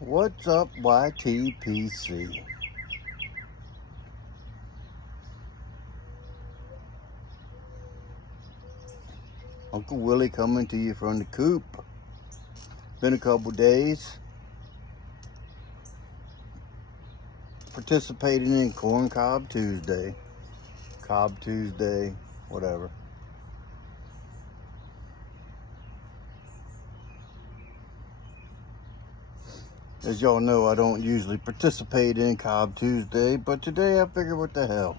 What's up, YTPC? Uncle Willie coming to you from the coop. Been a couple days. Participating in Corn Cob Tuesday. Cob Tuesday, whatever. As y'all know, I don't usually participate in Cob Tuesday, but today I figured, what the hell?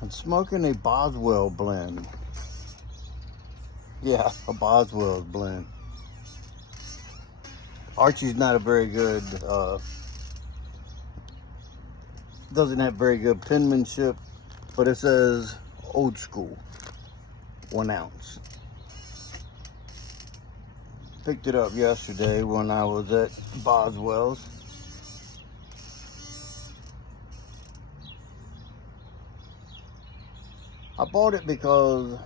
I'm smoking a Boswell blend. Yeah, a Boswells blend. Archie's not a very good, doesn't have very good penmanship, but it says old school, 1 ounce. Picked it up yesterday when I was at Boswells. I bought it because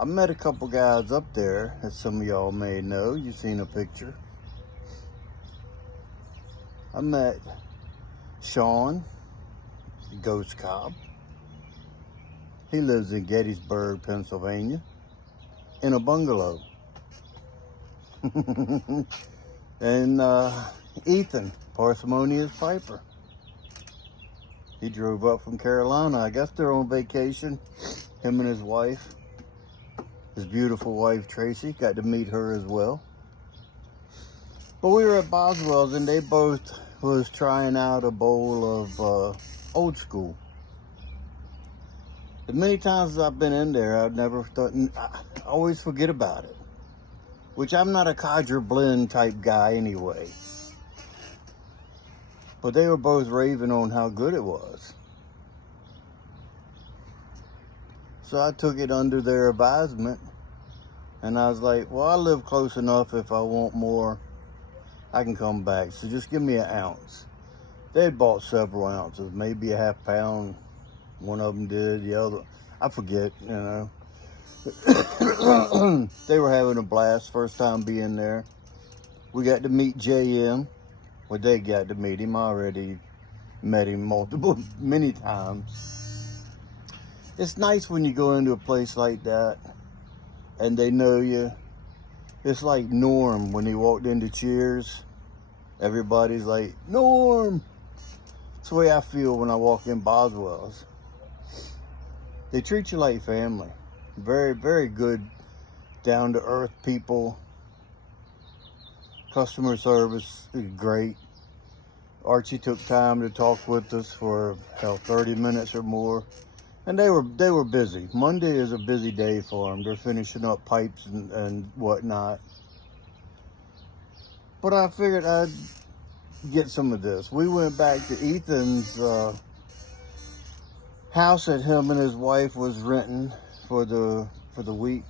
I met a couple guys up there, as some of y'all may know. You've seen a picture. I met Sean, Ghost Cobb. He lives in Gettysburg, Pennsylvania, in a bungalow. And Ethan, Parsimonious Piper. He drove up from Carolina. I guess they're on vacation, him and his wife. His beautiful wife, Tracy. Got to meet her as well. But we were at Boswell's and they both was trying out a bowl of old school. As many times as I've been in there, I've never thought, I always forget about it. Which I'm not a codger blend type guy anyway. But they were both raving on how good it was. So I took it under their advisement. And I was like, well, I live close enough. If I want more, I can come back. So just give me 1 ounce. They had bought several ounces, maybe a half pound. One of them did, the other, I forget, you know. They were having a blast, first time being there. We got to meet JM. Well, they got to meet him. I already met him many times. It's nice when you go into a place like that and they know you. It's like Norm when he walked into Cheers. Everybody's like, Norm. That's the way I feel when I walk in Boswell's. They treat you like family. Very, very good, down-to-earth people. Customer service is great. Archie took time to talk with us for 30 minutes or more. And they were busy. Monday is a busy day for them. They're finishing up pipes and whatnot. But I figured I'd get some of this. We went back to Ethan's house that him and his wife was renting for the week.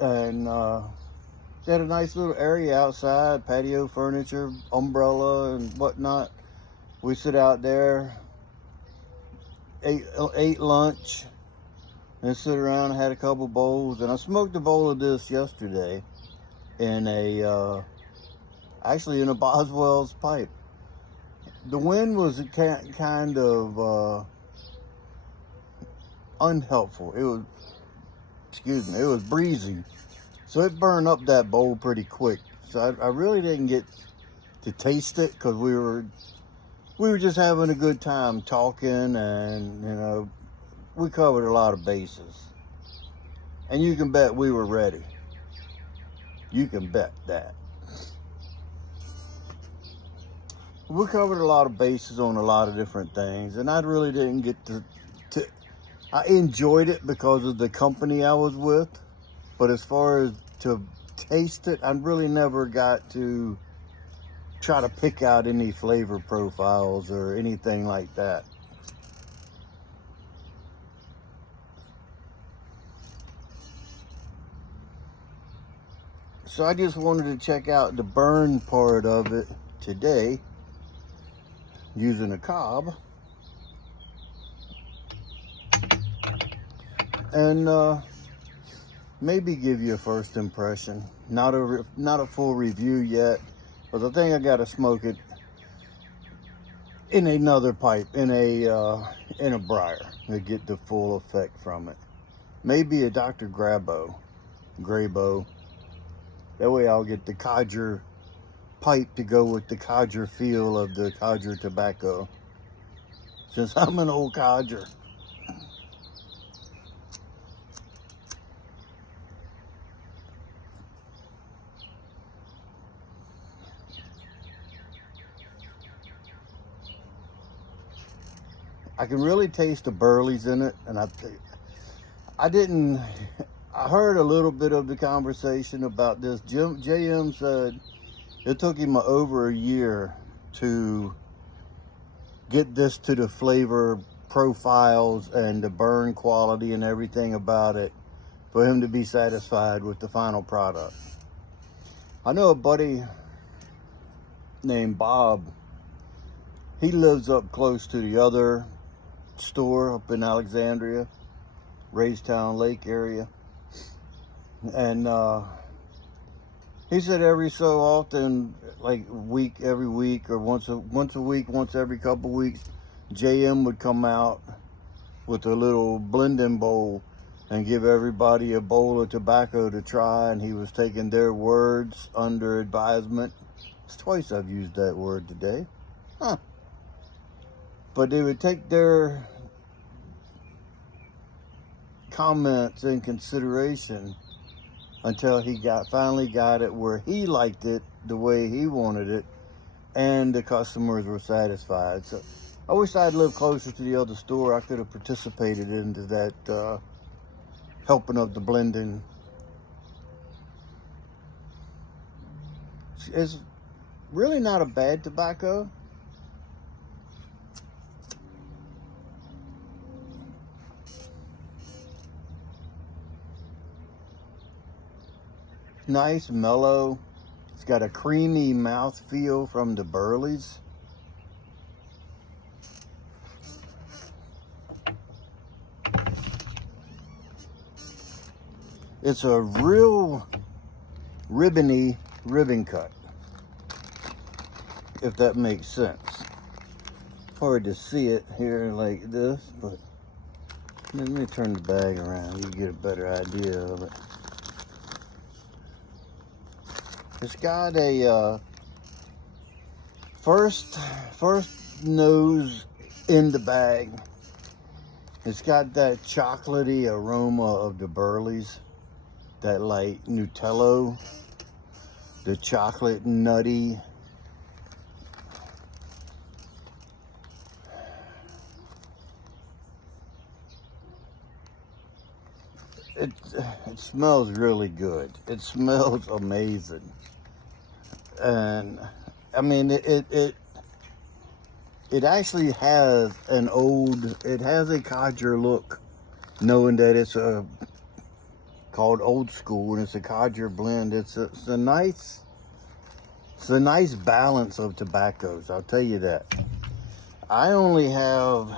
And they had a nice little area outside, patio furniture, umbrella and whatnot. We sit out there, ate lunch, and sit around and had a couple bowls. And I smoked a bowl of this yesterday in actually in a Boswell's pipe. The wind was kind of unhelpful. It was breezy. So it burned up that bowl pretty quick. So I really didn't get to taste it because we were just having a good time talking, and you know, we covered a lot of bases. And you can bet we were ready. You can bet that. We covered a lot of bases on a lot of different things, and I really didn't get to I enjoyed it because of the company I was with, but as far as to taste it, I really never got to try to pick out any flavor profiles or anything like that. So I just wanted to check out the burn part of it today using a cob. and maybe give you a first impression. Not a full review yet, but I think I gotta smoke it in another pipe, in a briar, to get the full effect from it. Maybe a Dr. Grabo. That way I'll get the codger pipe to go with the codger feel of the codger tobacco, since I'm an old codger. I can really taste the burleys in it, and I heard a little bit of the conversation about this. JM said it took him over a year to get this to the flavor profiles and the burn quality and everything about it for him to be satisfied with the final product. I know a buddy named Bob. He lives up close to the other store up in Alexandria, Raystown Lake area, and he said every so often, like every week or once a week, once every couple weeks, JM would come out with a little blending bowl and give everybody a bowl of tobacco to try, and he was taking their words under advisement. It's twice I've used that word today. Huh. But they would take their comments in consideration until he finally got it where he liked it the way he wanted it, and the customers were satisfied. So I wish I'd lived closer to the other store. I could have participated into that helping of the blending. It's really not a bad tobacco. Nice, mellow. It's got a creamy mouthfeel from the burleys. It's a real ribbon cut, if that makes sense. Hard to see it here like this, but let me turn the bag around. You get a better idea of it. It's got a first nose in the bag. It's got that chocolatey aroma of the burleys, that like Nutello, the chocolate nutty. It smells really good. It smells amazing. And I mean, it actually has it has a codger look, knowing that it's called old school and it's a codger blend. It's a nice balance of tobaccos, I'll tell you that. I only have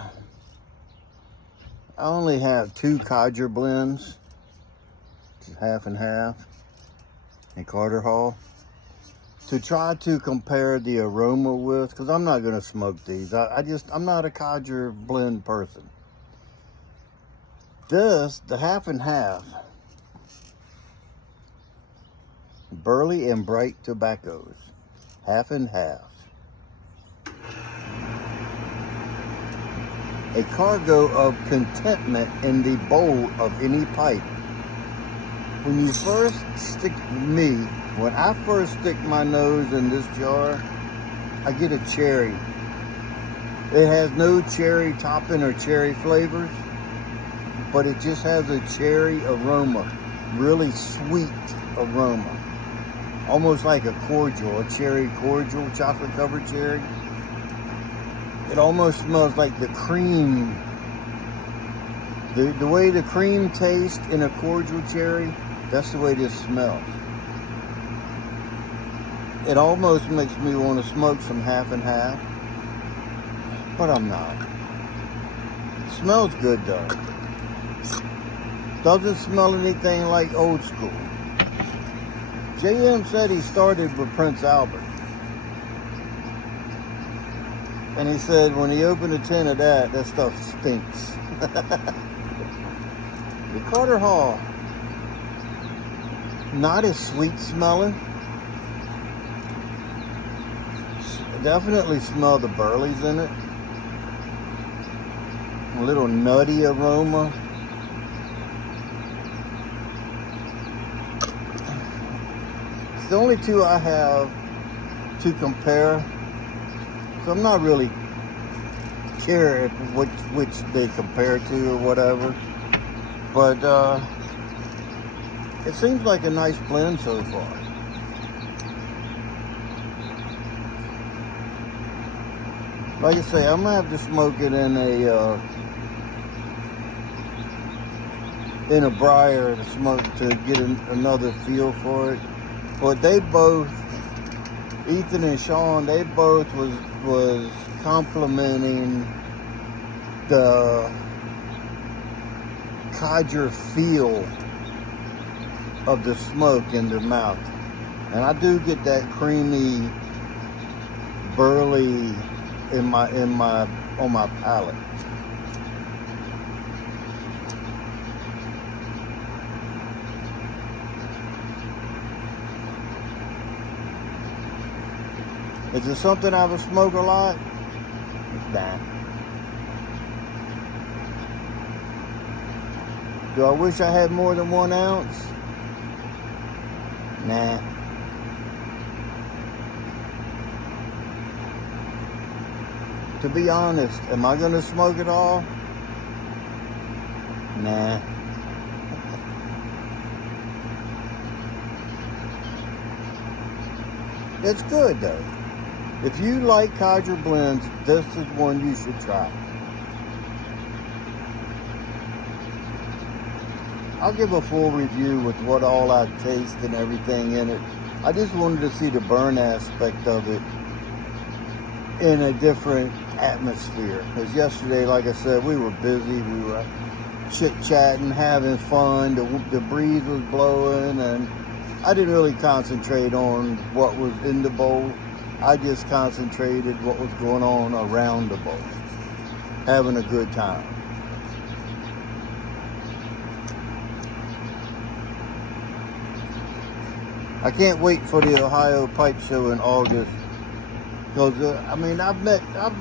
2 codger blends, half and half, in Carter Hall, to try to compare the aroma with, because I'm not going to smoke these. I'm not a codger blend person. The half and half, burley and bright tobaccos, half and half. A cargo of contentment in the bowl of any pipe. When I first stick my nose in this jar, I get a cherry. It has no cherry topping or cherry flavors, but it just has a cherry aroma, really sweet aroma. Almost like a cordial, a cherry cordial, chocolate covered cherry. It almost smells like the cream. The way the cream tastes in a cordial cherry, that's the way this smells. It almost makes me want to smoke some half and half, but I'm not. It smells good though. Doesn't smell anything like old school. JM said he started with Prince Albert. And he said when he opened a tin of that stuff stinks. The Carter Hall, not as sweet smelling. Definitely smell the burleys in it. A little nutty aroma. It's the only two I have to compare. So I'm not really sure which they compare to or whatever. But it seems like a nice blend so far. Like I say, I'm gonna have to smoke it in a briar to smoke to get another feel for it. But they both, Ethan and Sean, they both was complimenting the codger feel of the smoke in their mouth. And I do get that creamy, burly on my palate. Is it something I would smoke a lot? Nah. Do I wish I had more than 1 ounce? Nah. To be honest, am I gonna smoke it all? Nah. It's good though. If you like codger blends, this is one you should try. I'll give a full review with what all I taste and everything in it. I just wanted to see the burn aspect of it in a different atmosphere. Because yesterday, like I said, we were busy. We were chit-chatting, having fun. The breeze was blowing, and I didn't really concentrate on what was in the bowl. I just concentrated what was going on around the bowl. Having a good time. I can't wait for the Ohio Pipe Show in August. Because, I mean, I've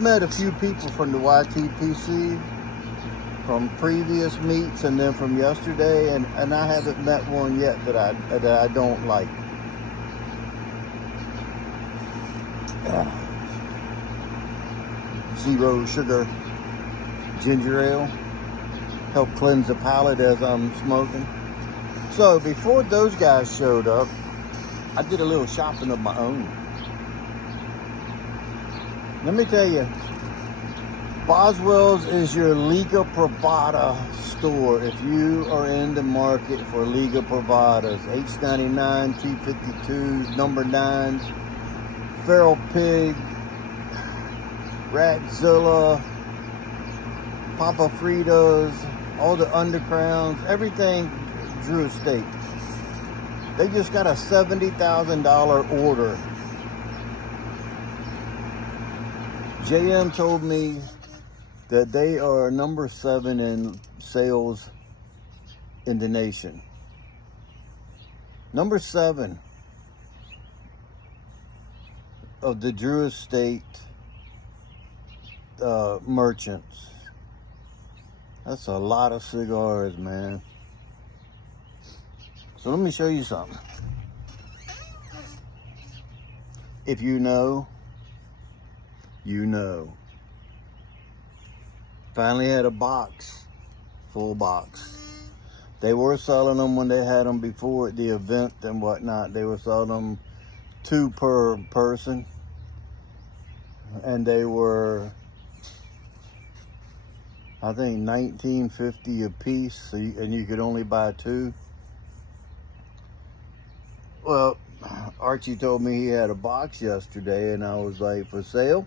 met a few people from the YTPC, from previous meets and then from yesterday, and I haven't met one yet that I don't like. Zero sugar ginger ale. Help cleanse the palate as I'm smoking. So before those guys showed up, I did a little shopping of my own. Let me tell you, Boswells is your Liga Privada store if you are in the market for Liga Privadas. H99, T52, number 9s, Feral Pig, Ratzilla, Papa Fritos, all the undergrounds, everything Drew Estate. They just got a $70,000 order. JM told me that they are number 7 in sales in the nation. Number 7 of the Drew Estate merchants. That's a lot of cigars, man. So let me show you something. If you know, you know. Finally had a box, full box. They were selling them when they had them before at the event and whatnot. They were selling them 2 per person. And they were, I think, $19.50 a piece, so and you could only buy 2. Well, Archie told me he had a box yesterday, and I was like, for sale?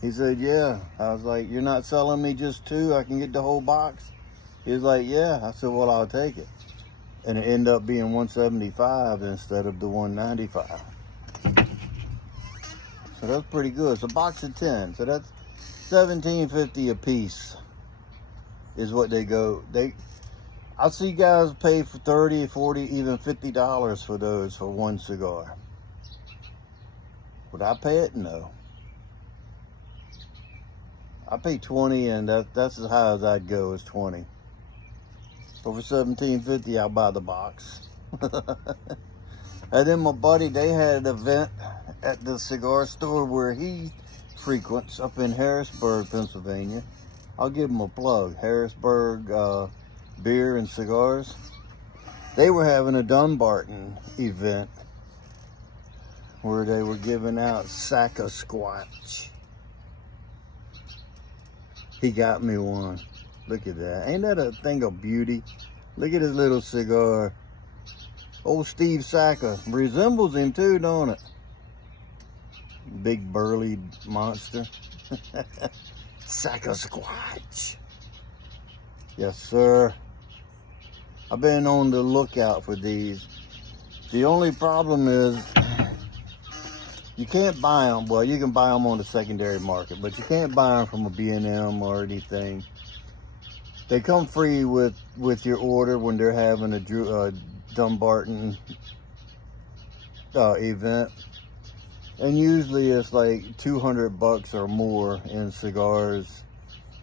He said, yeah. I was like, you're not selling me just 2? I can get the whole box? He was like, yeah. I said, well, I'll take it. And it ended up being $175 instead of the $195. So that's pretty good. It's a box of 10. So that's $17.50 a piece is what they go. I see guys pay for $30, $40, even $50 for those for one cigar. Would I pay it? No. I pay $20, and that's as high as I'd go, is $20. But for $17.50, I'll buy the box. And then my buddy, they had an event at the cigar store where he frequents up in Harrisburg, Pennsylvania. I'll give him a plug. Harrisburg Beer and Cigars. They were having a Dunbarton event where they were giving out Sasquatch. He got me one. Look at that. Ain't that a thing of beauty? Look at his little cigar. Old Steve Saka. Resembles him too, don't it? Big burly monster. Sasquatch. Yes, sir. I've been on the lookout for these. The only problem is you can't buy them. Well, you can buy them on the secondary market, but you can't buy them from a B&M or anything. They come free with your order when they're having a Dunbarton event. And usually it's like $200 or more in cigars,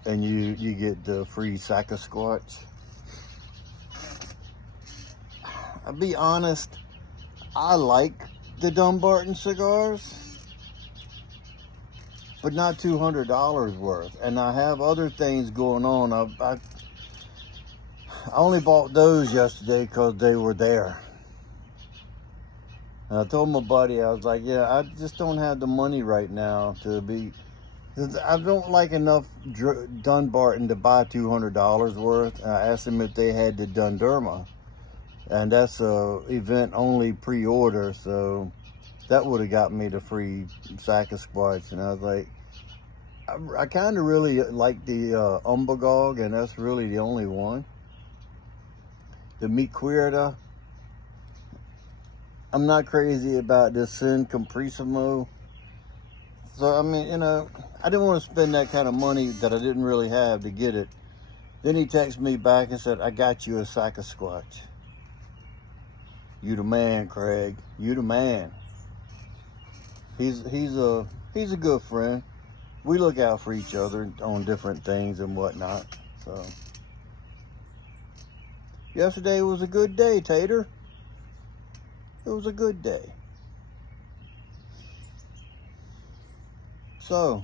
and you get the free Sasquatch. I'll be honest, I like the Dunbarton cigars, but not $200 worth. And I have other things going on. I only bought those yesterday because they were there. And I told my buddy, I was like, yeah, I just don't have the money right now to be, I don't like enough Dunbarton to buy $200 worth. And I asked him if they had the Dunderma, and that's a event only pre-order, so that would have got me the free Sasquatch. And I was like, I kind of really like the Umbagog, and that's really the only one. The Miquirda, I'm not crazy about this Sin Comprissimo. So, I mean, you know, I didn't want to spend that kind of money that I didn't really have to get it. Then he texted me back and said, I got you a Sasquatch. You the man, Craig. You the man. He's a good friend. We look out for each other on different things and whatnot. So yesterday was a good day, Tater. It was a good day. So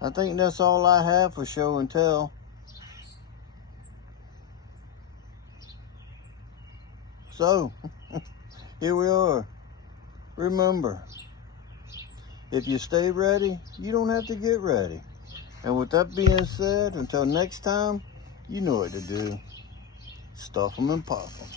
I think that's all I have for show and tell. So here we are. Remember, if you stay ready, you don't have to get ready. And with that being said, until next time, you know what to do. Stuff them and pop them.